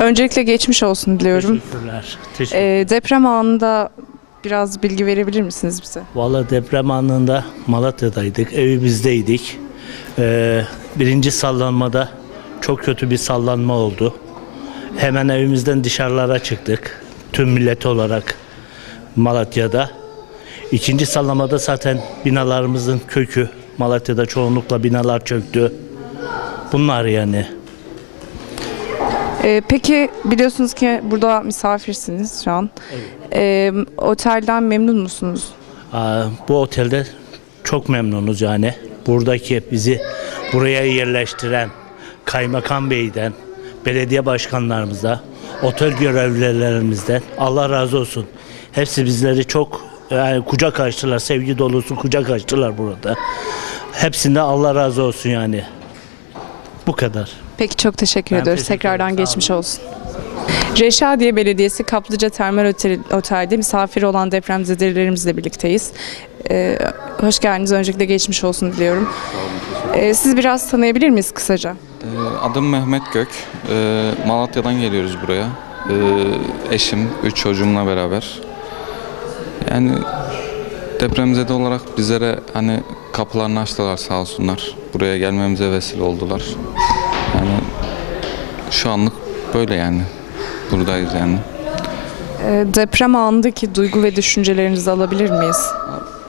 Öncelikle geçmiş olsun diliyorum. Teşekkürler. Teşekkür. Ee, deprem anında biraz bilgi verebilir misiniz bize? Valla deprem anında Malatya'daydık, evimizdeydik. Ee, birinci sallanmada çok kötü bir sallanma oldu. Hemen evimizden dışarılara çıktık. Tüm millet olarak Malatya'da. İkinci sallamada zaten binalarımızın kökü Malatya'da çoğunlukla binalar çöktü. Bunlar yani. Ee, peki biliyorsunuz ki burada misafirsiniz şu an. Ee, otelden memnun musunuz? Aa, Bu otelde çok memnunuz yani. Buradaki bizi buraya yerleştiren Kaymakam Bey'den, belediye başkanlarımıza, otel görevlilerimizden Allah razı olsun. Hepsi bizleri çok yani kucak açtılar, sevgi dolusu kucak açtılar burada. Hepsinde Allah razı olsun yani. Bu kadar. Peki çok teşekkür Ben ediyoruz. teşekkür Tekrardan geçmiş olsun. Reşadiye Belediyesi Kaplıca Termal Otel, Otel'de misafir olan depremzedelerimizle birlikteyiz. Ee, hoş geldiniz. Öncelikle geçmiş olsun diliyorum. Ee, siz biraz tanıyabilir miyiz kısaca? Ee, Adım Mehmet Gök. Ee, Malatya'dan geliyoruz buraya. Ee, Eşim, üç çocuğumla beraber. Yani depremzede olarak bizlere hani kapılarını açtılar sağ olsunlar. Buraya gelmemize vesile oldular. Yani şu anlık böyle yani. Buradayız yani. Ee, deprem anındaki duygu ve düşüncelerinizi alabilir miyiz?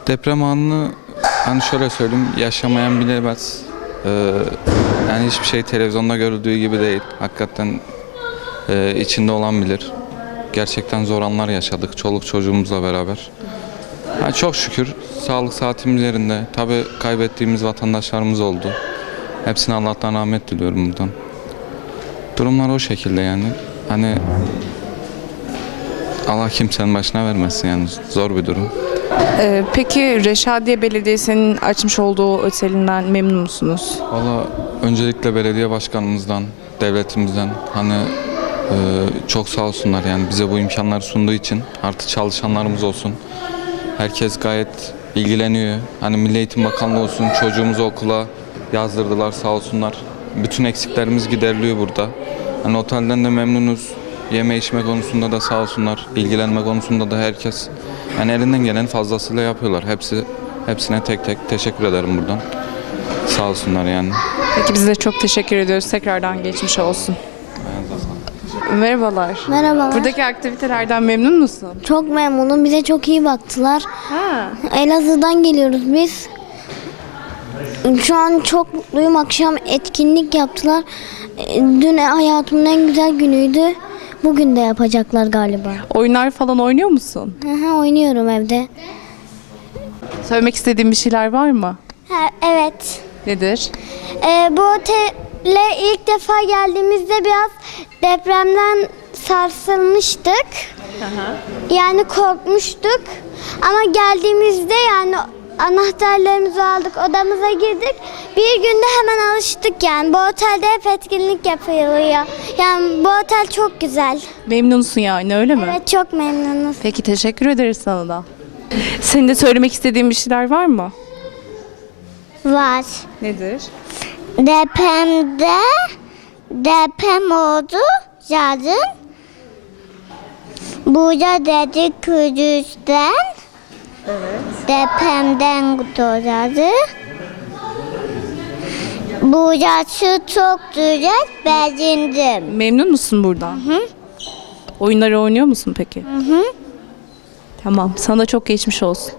Deprem anını hani şöyle söyleyeyim yaşamayan bilemez. Ee, yani hiçbir şey televizyonda görüldüğü gibi değil. Hakikaten e, içinde olan bilir. Gerçekten zor anlar yaşadık çoluk çocuğumuzla beraber. Ha, çok şükür sağlık saatimiz yerinde. Tabii kaybettiğimiz vatandaşlarımız oldu. Hepsine Allah'tan rahmet diliyorum buradan. Durumlar o şekilde yani. Hani Allah kimsenin başına vermesin yani zor bir durum. Ee, peki Reşadiye Belediyesi'nin açmış olduğu otelinden memnun musunuz? Valla öncelikle belediye başkanımızdan, devletimizden hani e, çok sağ olsunlar yani bize bu imkanları sunduğu için artı çalışanlarımız olsun. Herkes gayet ilgileniyor. Hani Milli Eğitim Bakanlığı olsun çocuğumuzu okula yazdırdılar sağ olsunlar. Bütün eksiklerimiz gideriliyor burada. Hani otelden de memnunuz. Yeme içme konusunda da sağ olsunlar. ilgilenme konusunda da herkes yani elinden gelen fazlasıyla yapıyorlar. Hepsi hepsine tek tek teşekkür ederim buradan. Sağ olsunlar yani. Peki biz de çok teşekkür ediyoruz. Tekrardan geçmiş olsun. Merhabalar. Merhabalar. Buradaki aktivitelerden memnun musun? Çok memnunum. Bize çok iyi baktılar. Ha. Elazığ'dan geliyoruz biz. Şu an çok mutluyum. Akşam etkinlik yaptılar. E, Dün hayatımın en güzel günüydü. Bugün de yapacaklar galiba. Oyunlar falan oynuyor musun? Hı, oynuyorum evde. Söylemek istediğin bir şeyler var mı? evet. Nedir? bu otele ilk defa geldiğimizde biraz depremden sarsılmıştık. Yani korkmuştuk. Ama geldiğimizde yani anahtarlarımızı aldık, odamıza girdik. Bir günde hemen alıştık yani. Bu otelde hep etkinlik yapılıyor. Yani bu otel çok güzel. Memnunsun yani öyle mi? Evet çok memnunuz. Peki teşekkür ederiz sana da. Senin de söylemek istediğin bir şeyler var mı? Var. Nedir? Depremde deprem oldu yarın. Burada dedi Kudüs'ten depremden kurtardı. Burası çok güzel beğendim. Memnun musun buradan? Oyunları oynuyor musun peki? Hı hı. Tamam. Sana çok geçmiş olsun.